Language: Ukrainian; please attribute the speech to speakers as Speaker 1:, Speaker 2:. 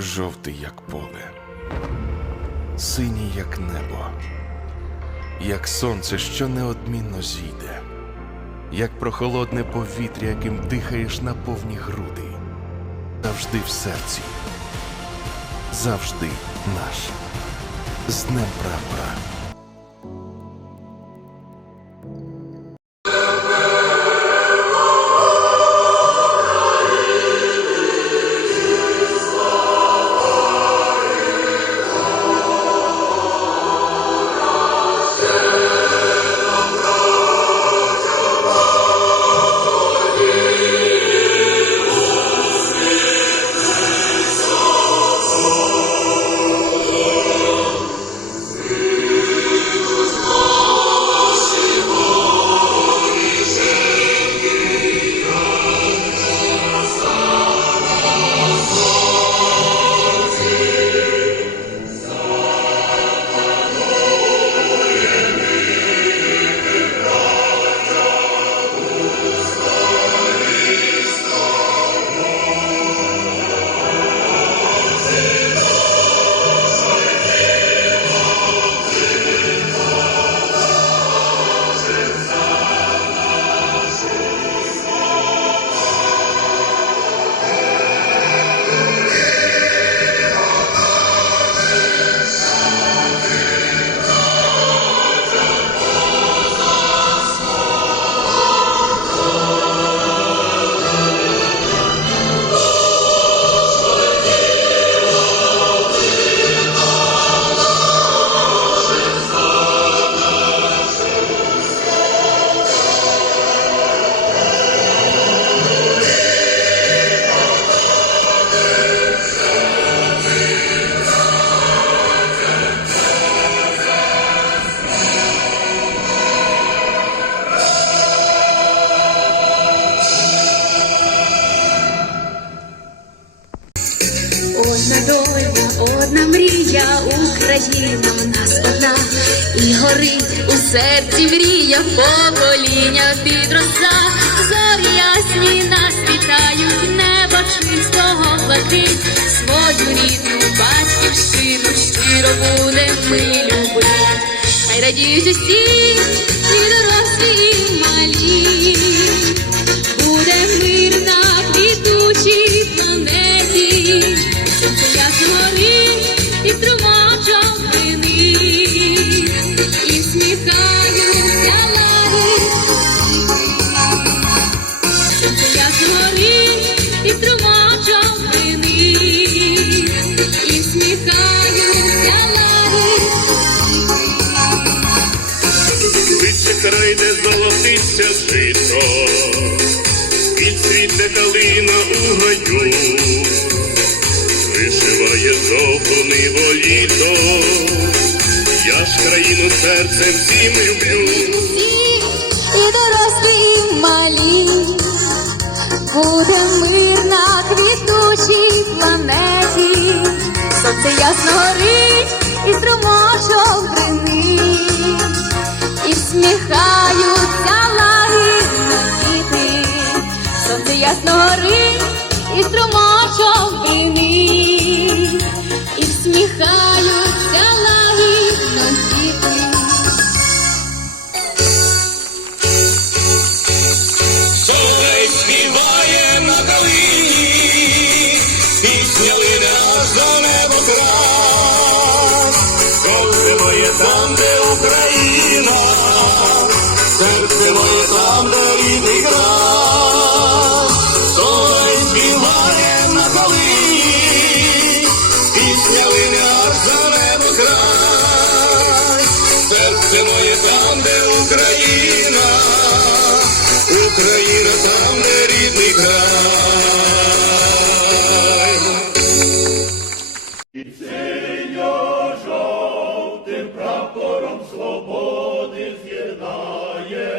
Speaker 1: жовтий, як поле, синій, як небо, як сонце, що неодмінно зійде, як прохолодне повітря, яким дихаєш на повні груди, завжди в серці, завжди наш. З днем прапора.
Speaker 2: Одна доля, одна мрія, Україна в нас одна, і горить у серці мрія, покоління підроса, зорі ясні нас вітають, небо чистого платить, свою рідну батьківщину щиро будем ми любити. Хай радіють усі, і дорослі, і сміхаються лаги. Сонце і струмочок бринить, і сміхаються
Speaker 3: де золотиться жито, і цвіте калина у гаю, вишиває жовту країну серцем всім люблю.
Speaker 2: і дорослі, і малі, буде мир на квітучій планеті, сонце ясно горить, і струмочок бринить, і всміхаються лагідно діти, сонце ясно горить, і струмочок бринить, і всміхаються
Speaker 3: Серце моє там, де Україна, серце моє там, де рідний край. Соловей співає на калині, пісня лине аж до небо край. Серце моє там, де Україна. Україна там, де рідний край. yeah.